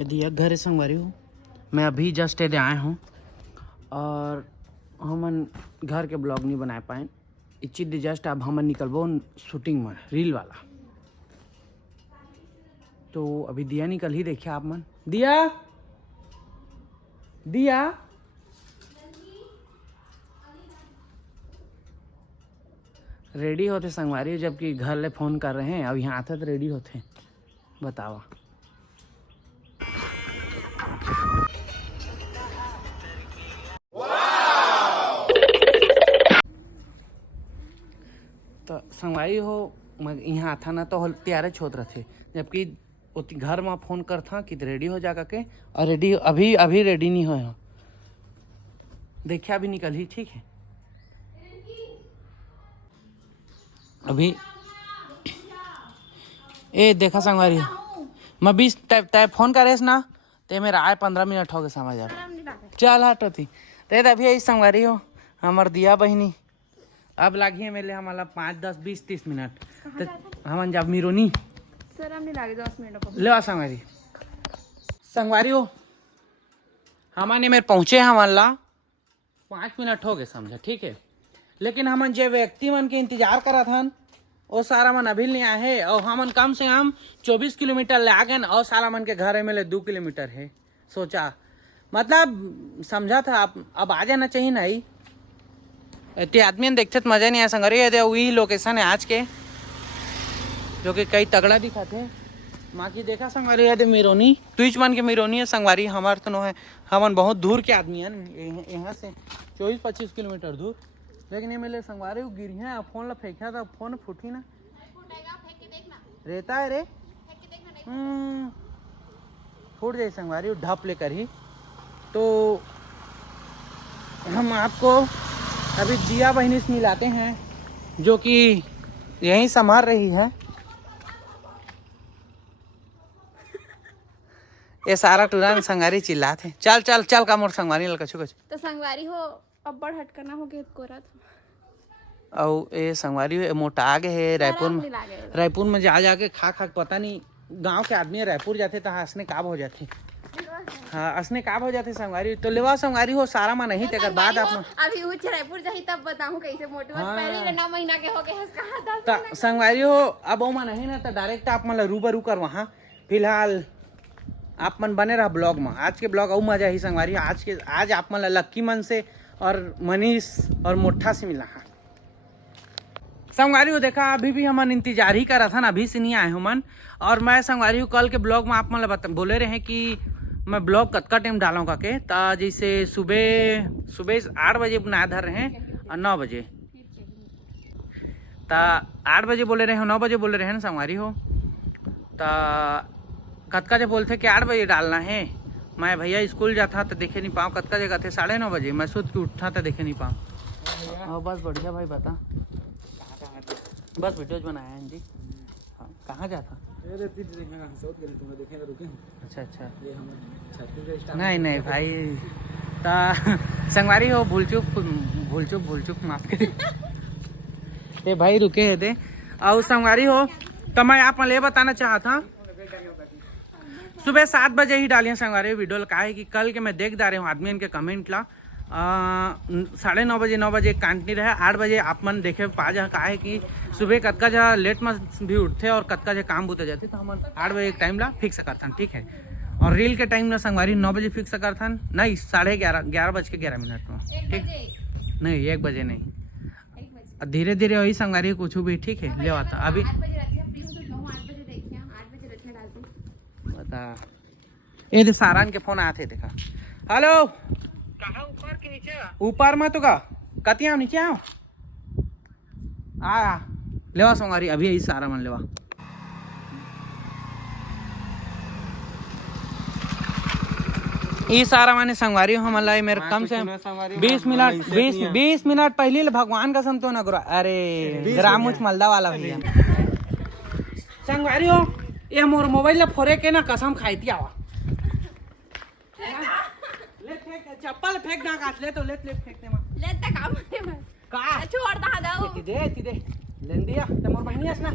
यदि एक घर संगवारी हूँ, मैं अभी जस्ट इधर आए हूँ और हम घर के ब्लॉग नहीं बना पाए। इच्छी जस्ट अब हम निकलबो शूटिंग में रील वाला। तो अभी दिया निकल ही देखिए आप मन। दिया दिया रेडी होते संगवारी, जबकि घर ले फोन कर रहे हैं। अब यहाँ आते तो रेडी होते, बतावा। तो संगवारी हो यहाँ आता ना तो तैयार छोड़ रहे थे, जबकि घर में फोन कर था कि रेडी हो जा के, और रेडी अभी रेडी नहीं हो। देखिए अभी निकल ही, ठीक है। अभी ए देखा संगवारी, मैं 20 तय फोन करेस ना ते मेरा आए 15 मिनट हो गए समझ आ। चल हट होती ते अभी यही संगवारी हो हमार दिया बहनी। अब लागी है मेरे हमारा 5, 10, 20, 30 मिनट हम जब मिरोनी सर हमने लागे 10 मिनट ले संगवारी। संगवारी हो हमारे मेरे पहुँचे हमारा 5 मिनट हो गए समझा, ठीक है। लेकिन हमन जो व्यक्ति मन के इंतजार करा था वो सारा मन अभी नहीं आए है, और हमन कम से कम 24 किलोमीटर ले आ गए, और सारा मन के घर में 2 किलोमीटर है। सोचा मतलब समझा था आप अब आ जाना चाहिए ना। इतने आदमी देखते तो मजा नहीं आया संगवारी। वही लोकेशन है आज के जो कि कई तगड़ा दिखा थे। माँ की देखा संगवारी है मिरोनी ट्विच मन के मिरोनी है संगवारी। हमारे तो नो है, हमन बहुत दूर के आदमी हैं, यहाँ से 24-25 किलोमीटर दूर। लेकिन ये मेरे संगवारी गिरी है, फोन ला फेंका था, फोन फूटी ना रहता है रे, फूट जाए संगवारी ढप लेकर ही। तो हम आपको अभी दिया बहनी से मिलाते हैं जो कि यहीं संभाल रही है ये सारा टूरान। संगवारी चिल्लाते चल चल चल का मोर संगवारी लगा कुछ तो संगवारी हो अब बड़ हटकना हो गया कोरा और ये संगवारी मोटा आगे है रायपुर में जा के खा पता नहीं गांव के आदमी रायपुर जाते तो हंसने काब हो जाते। हाँ हंसने काब हो जाते संगवारी। तो लेवा संगवारी हो सारा में नहीं तेकर बाद आप अभी उच्च रायपुर जाही तब बताऊं कैसे मोटे पहले 9 महीना के हो गए कहां था संगवारी हो। अब वो नहीं ना तो डायरेक्ट आप मतलब रूबरू कर वहाँ। फिलहाल आप मन बने रहा ब्लॉग में। आज के ब्लॉग और मजा ही संगवारी। आज आप मन लक्की मन से और मनीष और मोठा से मिला है संगवारी हो। देखा अभी भी हमन इंतजार ही करा था ना, अभी से नहीं आए हमन। और मैं संगवारी हूँ कल के ब्लॉग में आप मन बोले रहे कि मैं ब्लॉग कतका टाइम डालूंगा के, जैसे सुबह 8 बजे बना धर रहे हैं और 9 बजे 8 बजे बोले रहे हो 9 बजे बोले रहे ना संगवारी हो। कतका जब बोलते कि 8 बजे डालना है, मैं भैया स्कूल जाता तो देखे नहीं पाऊँ। कतका जगह थे 9:30 बजे, मैं सोच के उठा था देखे नहीं पाऊँ। बस बढ़िया भाई बता, बस वीडियोज बनाया है जी। हाँ कहाँ जाता? अच्छा अच्छा नहीं भाई संगवारी हो भूल चुक माफ कर ये भाई रुके है दे। और संगवारी हो तो मैं आप ले बताना चाहा था सुबह 7 बजे ही डालिए संगवारी वीडियो। का है कि कल के मैं देख दा रहा हूँ आदमी के कमेंट ला 9:30 बजे 9 बजे कांट नहीं रहे 8 बजे आप मन देखे पा जा। का है कि सुबह कतका जहाँ लेट में भी उठते और कतका जहाँ काम बुते जाते, तो हम 8 बजे टाइम ला फिक्स करता, ठीक है। और रील के टाइम ना संगवारी 9 बजे फिक्स करता नहीं 11:11 में, ठीक नहीं 1 बजे नहीं। धीरे धीरे वही संगवारी कुछ भी ठीक है ले आता। अभी बता ये सारान के फोन आए थे देखा। हेलो कहाँ ऊपर के नीचे? ऊपर में तो का कति आओ नीचे आओ आ लेवा संगवारी अभी यही सारा मन लेवा। ये सारा माने संगवारी हमारा मेरे कम से 20 मिनट पहले भगवान का समतो ना करो। अरे ग्रामुच मलदा वाला भैया संगवारी हो ये मोर मोबाइल ला फोरे के ना कसम खाईती आवा। चप्पल फेंक ना काट ले तो ले फेंकते में लेता काम का छोड़ दा दो दे लेन दिया तो मोर बहनियास ना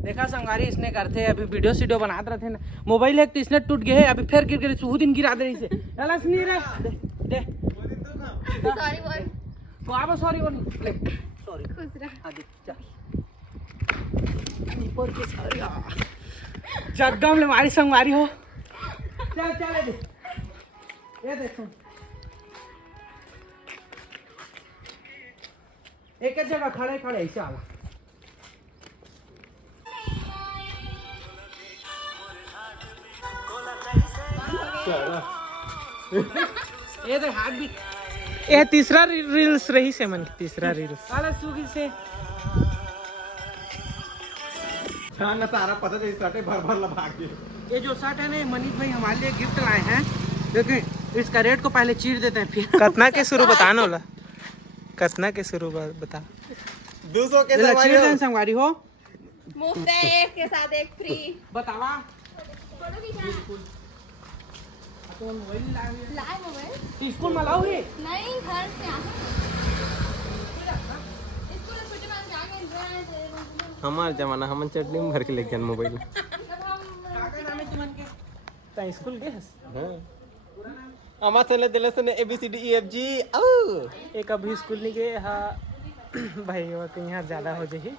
देखा संगारी इसने करते अभी वीडियो बनाते रहते ना, मोबाइल है तो इसने टूट गए, अभी फिर गिर सुहू दिन गिरा दे इसे अलस नहीं रे दे सॉरी बोल। तो आप सॉरी बोल ले सॉरी खुश रह। हाँ देख चल ऊपर के सारे जगम ले मारी संगवारी हो चल चल ये देख सुन एक जगह खड़े खड़े ऐसे आला ये देख हाथ भी ये तीसरा रील्स रही से मन तीसरा रील्स आला सुगी से ना सारा पता चल सटे भर भर लगा के। ये जो शर्ट है ना मनीष भाई हमारे लिए गिफ्ट लाए हैं, लेकिन इसका रेट को पहले चीर देते हैं फिर कतना के शुरू बता ना होला कतना के शुरू बता 200 के चीर सवारी दें संगवारी हो मुफ्त है एक के साथ एक फ्री। बतावा फोटो खींचा। लाए मोबाइल स्कूल में लाओ रे नहीं घर से आए। स्कूल में छुट्टी मार के आ गए। हमार जमाना हम चटनी में भर के लेके गए मोबाइल। ता स्कूल गए हां हमार से ले दिले से ABCDEFG औ एक अभी स्कूल नहीं गए हा भाई वो तो यहाँ ज्यादा हो जाही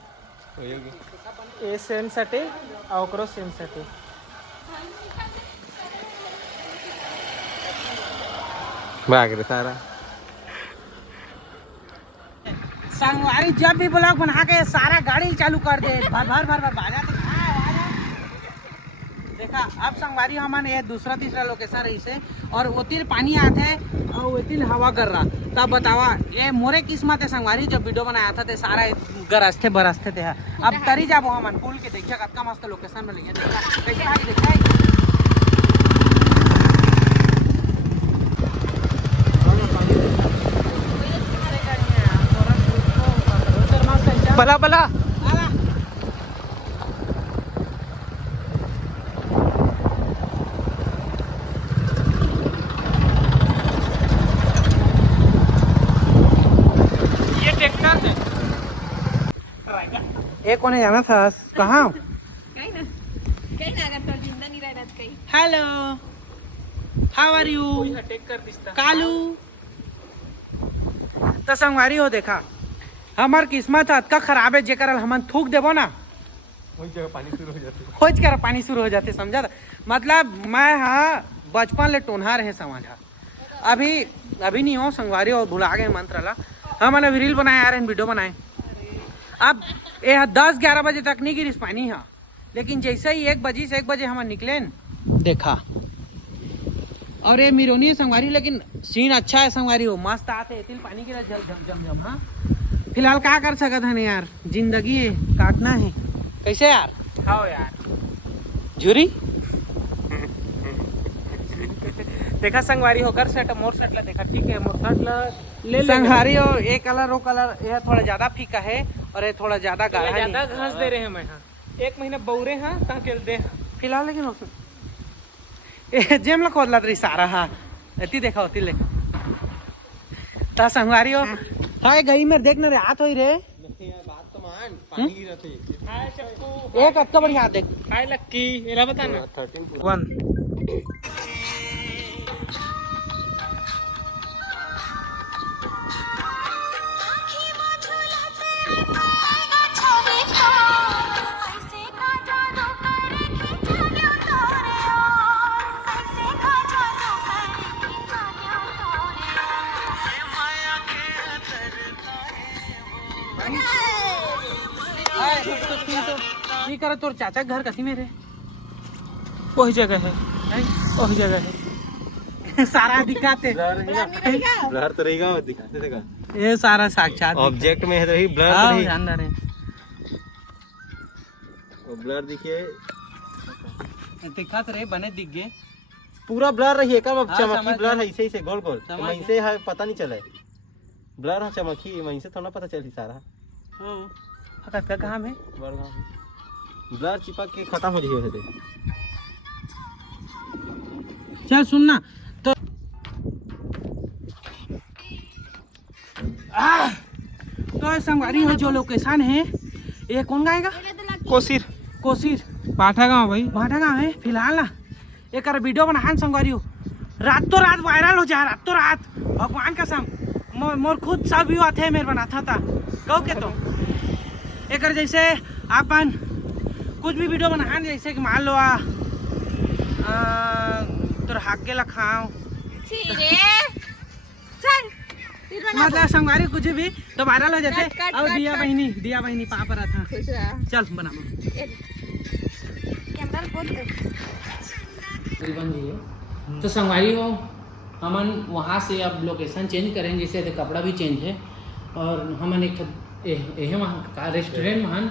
ए सेम सटे और ओकरो सेम सटे भाग रे सारा संगवारी जब भी ब्लॉग बना के सारा गाड़ी चालू कर दे भर भर भर भर बाजा तो देखा। अब संगवारी हमारे ये दूसरा तीसरा लोकेशन रही से और ओतिल पानी आते है और ओतिल हवा कर रहा तब बतावा ये मोरे किस्मत है संगवारी जब वीडियो बनाया था ते सारा गरस्ते बरसते थे। अब तरी जाबो हमन पुल के देखिए कतका मस्त लोकेशन में लिए देखा कैसे भाई देखा बला बला ये ट्रैक्टर है एक कोने जाना था कहाँ कहीं ना अगर तो जिंदा नहीं रहना तो कहीं। हेलो हाउ आर यू टेक कर दिसता कालू तो संगवारी हो देखा हमार किस्मत अतका खराब है जेकर हमन थूक देबो ना वही जगह पानी शुरू हो जाते खोज कर पानी शुरू हो जाते समझा। मतलब मैं हाँ बचपन ले टोनहा रहे समझा अभी अभी नहीं हो संगवारी और भुला गए मंत्र ला हमने अभी रील बनाए आ रहे हैं वीडियो बनाए। अब ये 10-11 बजे तक नहीं गिरी पानी है, लेकिन जैसे ही 1 बजे से 1 बजे हम निकले देखा और ये मिरोनी संगवारी लेकिन सीन अच्छा है संगवारी हो मस्त आते तिल पानी गिरा जम जम जम। हाँ फिलहाल क्या कर सकते हैं यार जिंदगी है काटना है कैसे यार हाँ यार झुरी देखा संगवारी होकर सेट मोर सेट ला देखा ठीक है मोर सेट ला ले संगवारी हो ये कलर वो कलर ये थोड़ा ज्यादा फीका है और ये थोड़ा ज्यादा गाढ़ा ज्यादा है। घास दे रहे हैं मैं हाँ 1 महीना बौरे हाँ ता के दे फिलहाल लेकिन ये जेम ला खोदला तरी सारा हाँ एती देखा होती ले ता संगवारी हो हाय गई मेरे देखने रे हाथ होई रे बात तो मान पानी गिरा थे हाय चक्कू एक अक्का बढ़िया हाथ देख हाय लक्की एला बता ना 13 1 ये कर तोर चाचा घर कथी में रे वही जगह है वही जगह है सारा दिखाते ब्लर तो रहेगा दिखाते देगा ये सारा साक्षात ऑब्जेक्ट में है तो ही ब्लर तो हाँ नहीं जानदार है वो ब्लर दिखिए दिखा रहे बने दिख गए पूरा ब्लर रही है कब अब हाँ, चमकी समझ ब्लर गए। है ऐसे ही से गोल गोल समझ वहीं से है पता नहीं चले ब्लर है चमकी वहीं से थोड़ा पता चली सारा हकत का काम है ब्लर चिपक के खत्म हो रही है चल सुनना तो तो संगवारी हो जो लोकेशन है ये कौन गाएगा कोसिर कोशिश पाठा गाँव भाई भाटा गाँव है फिलहाल ना एक वीडियो बनान संगवारी रातों रात वायरल हो जाए रातों रात भगवान कसम मोर खुद सब व्यू आते मेरे बनाता था कहो के तो एक जैसे अपन कुछ भी वीडियो बनान जैसे कि मान लो तोर हाके ला खाओ मतलब संगवारी कुछ भी तो वायरल हो जाते और दिया बहनी पापा रहा था चल बना तो संगवारी हो हमन वहाँ से अब लोकेशन चेंज करेंगे जैसे तो कपड़ा भी चेंज है और हमन एक वहाँ रेस्टोरेंट में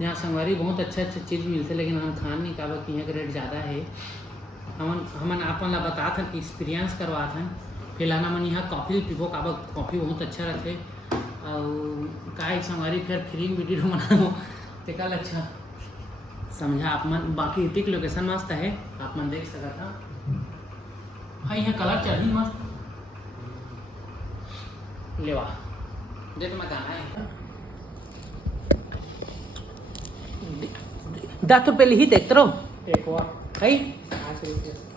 यहाँ संगवारी बहुत अच्छा चीज़ मिलते लेकिन हम खान नहीं काबा कि यहाँ का रेट ज़्यादा है हमन अपन ला बता था एक्सपीरियंस करवा था फिलहाल हमन यहाँ कॉफ़ी पीबो काबा कॉफ़ी बहुत अच्छा रहते और का संगवारी फिर फ्री वीडियो बनाओ तो कल अच्छा समझा आप मन बाकी इतिक लोकेशन मस्त है आप मन देख सकता था हाँ यहाँ कलर चढ़ी मस्त लेवा दे तो मैं गाना है 10 रुपये ही देखते रहो एक हुआ है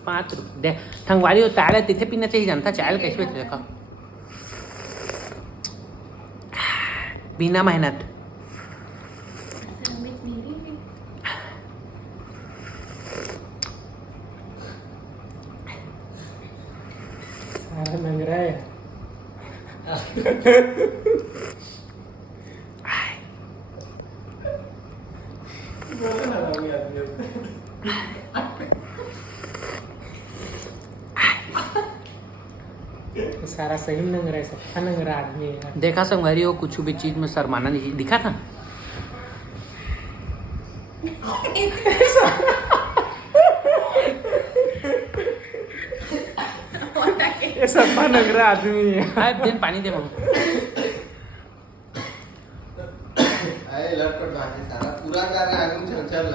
5 रुपये दे ठंगवारी और चाय तिथे पीना चाहिए जानता चाय कैसे पीते देखो बिना मेहनत लग रहा है सारा सही लग रहा है सबका लग रहा आदमी है देखा संगवारी हो कुछ भी चीज में शर्माना नहीं दिखा था ये सबका लग रहा आदमी है हाँ दिन पानी दे मांगो अरे लटपट भाजी सारा पूरा कर रहा है चल चल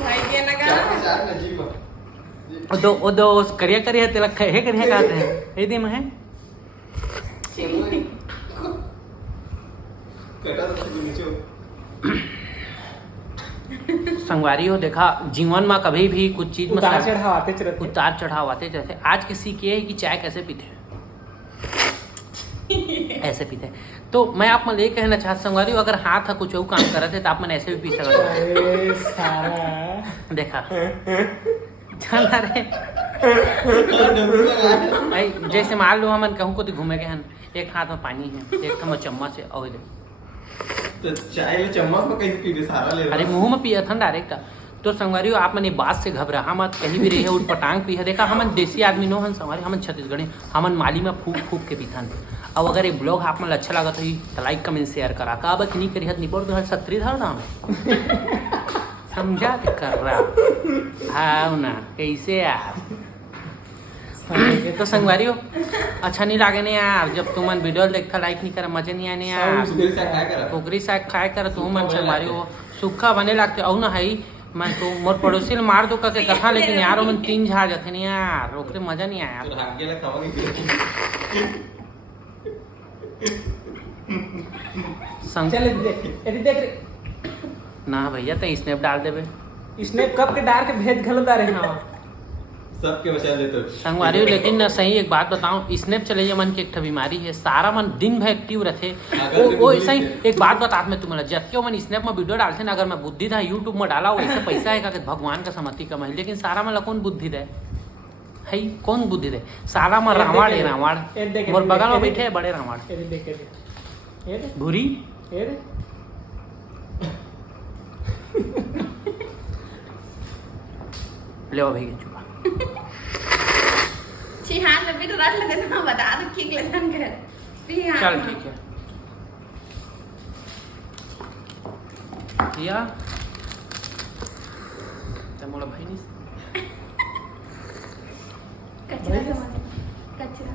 भाई के ना चार नजीब ओ दो करिया तेला हे करिया कहते हैं ए दिन है कटा तो नीचे संगवारी हो देखा जीवन में कभी भी कुछ चीज में उतार चढ़ाव आते रहते आज किसी की है कि चाय कैसे पीते हैं ऐसे पीते हैं तो मैं आप मन ये कहना चाहता संगवारी अगर हाथ है कुछ और काम कर रहे थे तो आप मन ऐसे भी पी सकते देखा चल रहे जैसे मान लो हम कहूँ को तो घूमे गए हन एक हाथ में पानी है एक में चम्मच है और तो चाय ले चम्मच में कैसे पीबे सारा ले अरे मुंह में पिया था डायरेक्ट तो संगवारी आप मन ये बात से घबरा मत कहीं भी रही है उठ पटांग पी है देखा हमन देसी आदमी नो हन संगवारी हमन छत्तीसगढ़ी हमन माली में फूक फूक के पीथन अब अगर ये ब्लॉग आप मन अच्छा लगा तो लाइक कमेंट शेयर करा का अब नहीं करी हत निपोर तो 70 धर दाम समझा कर रहा हाँ ना कैसे यार ये तो संगवारी हो अच्छा नहीं लागे नहीं यार जब तुमन वीडियो देखता लाइक नहीं करा मजे नहीं आने यार पोखरी साग खाए कर तू मन संगवारी हो सूखा बने लगते औ ना है मैं तो मोर पड़ोसी ने मार दो के कथा लेकिन यार मन 3 झाड़ जाते नहीं यार ओकरे मजा नहीं आया चल देख ना भैया तो स्नैप डाल देवे स्नैप कब के डाल के भेज गलत आ रहे हैं सबके बचा देते संगवारी लेकिन ना सही एक बात बताऊं स्नैप चले मन की एक बीमारी है सारा मन दिन भर एक्टिव रहते वो ऐसा ही एक बात बता मैं तुम्हारा जबकि मन स्नैप में वीडियो डालते ना अगर मैं बुद्धि था यूट्यूब में डाला वैसे पैसा है का भगवान का सम्मति कमाई लेकिन सारा मन कौन बुद्धि दे है कौन बुद्धि दे सारा मन रावण है रावण और बगल में बैठे बड़े रावण भूरी ले भैया चुका हाथ में भी तो रख लेते ना बता दो किक लगन कर चल ठीक है या मोला भाई नहीं कचरा समझ कचरा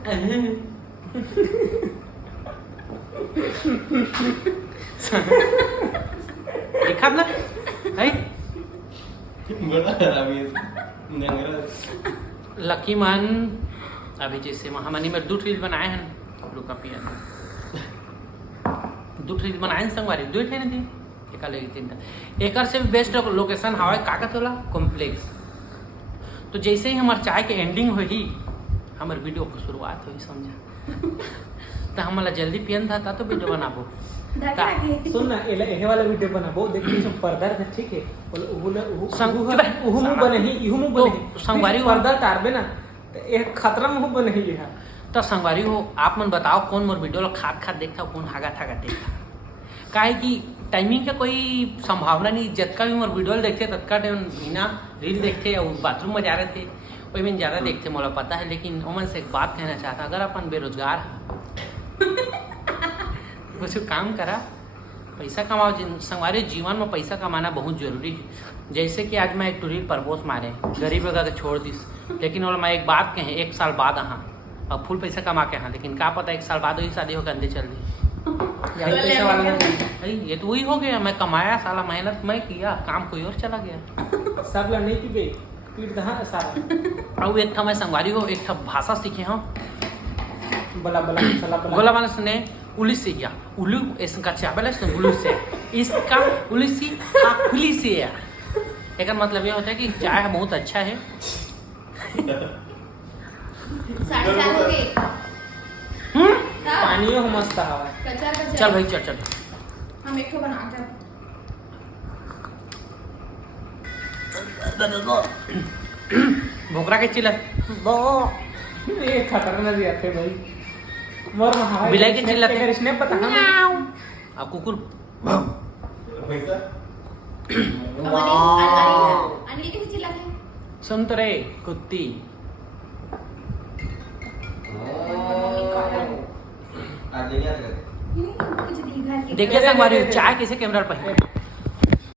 देखा ना है बड़ा हरामी है लकी मान अभी जैसे महामनी में 2 रील बनाए हैं रुका पिया 2 रील बनाए हैं संगवारी 2 थे ना थी एका लगी 3 ठा एकर से भी बेस्ट लोकेशन हवा का होला कॉम्प्लेक्स। तो जैसे ही हमार चाय के एंडिंग होगी हमार वीडियो की शुरुआत होगी समझा। तो हमारा जल्दी पियन था तो वीडियो बनाबो सुन ना एहे वाला वीडियो बनाबो देखिए सब पर्दा है ठीक है उहु संग मुंह बने ही इहु मुंह बने ही संगवारी पर्दा तारबे ना तो एक खतरा मुंह बने ही है। तो संगवारी हो आप मन बताओ कौन मोर वीडियो ला खाद खाद देखता कौन हागा ठागा देखता काहे कि टाइमिंग का कोई संभावना नहीं। जितना भी मोर वीडियो देखते तत्का टाइम बिना रील देखते और बाथरूम में जा रहे थे वही में ज़्यादा देखते मोला पता है। लेकिन ओमन से एक बात कहना चाहता अगर अपन बेरोजगार कुछ काम करा पैसा कमाओ। संगवारी जीवन में पैसा कमाना बहुत जरूरी है। जैसे कि आज मैं एक टूरिल परपोज मारे गरीब लगा के छोड़ दिस लेकिन वो मैं एक बात कहें 1 साल बाद हाँ अब फुल पैसा कमा के हाँ लेकिन क्या पता 1 साल बाद वही शादी होकर अंदे चल दी। ये तो वही हो गया मैं कमाया साला मेहनत मैं किया काम कोई और चला गया। सब ला नहीं पीबे क्लिप दहा सारा और एक था मैं संगवारी हो एक था भाषा सीखे हो बला बला सला बला गोला मानस ने उलिस से गया उलू इसका चावल है उलू से इसका उलिसी खुली से है। एक मतलब ये होता है कि चाय बहुत अच्छा है। 4:30 हो गए पानियो हो मस्त हवा कचर चल भाई चल चल हम एक ठो बना के भोकरा के चिल्ला ये खतरा ना दिया थे भाई मोर हवा बिलाई के चिल्ला अगर इसने पता हम अब कुकुर अनिल कैसे चिल्लाते सुन तो रे कुत्ती देखिए संगवारी चाय कैसे कैमरा पर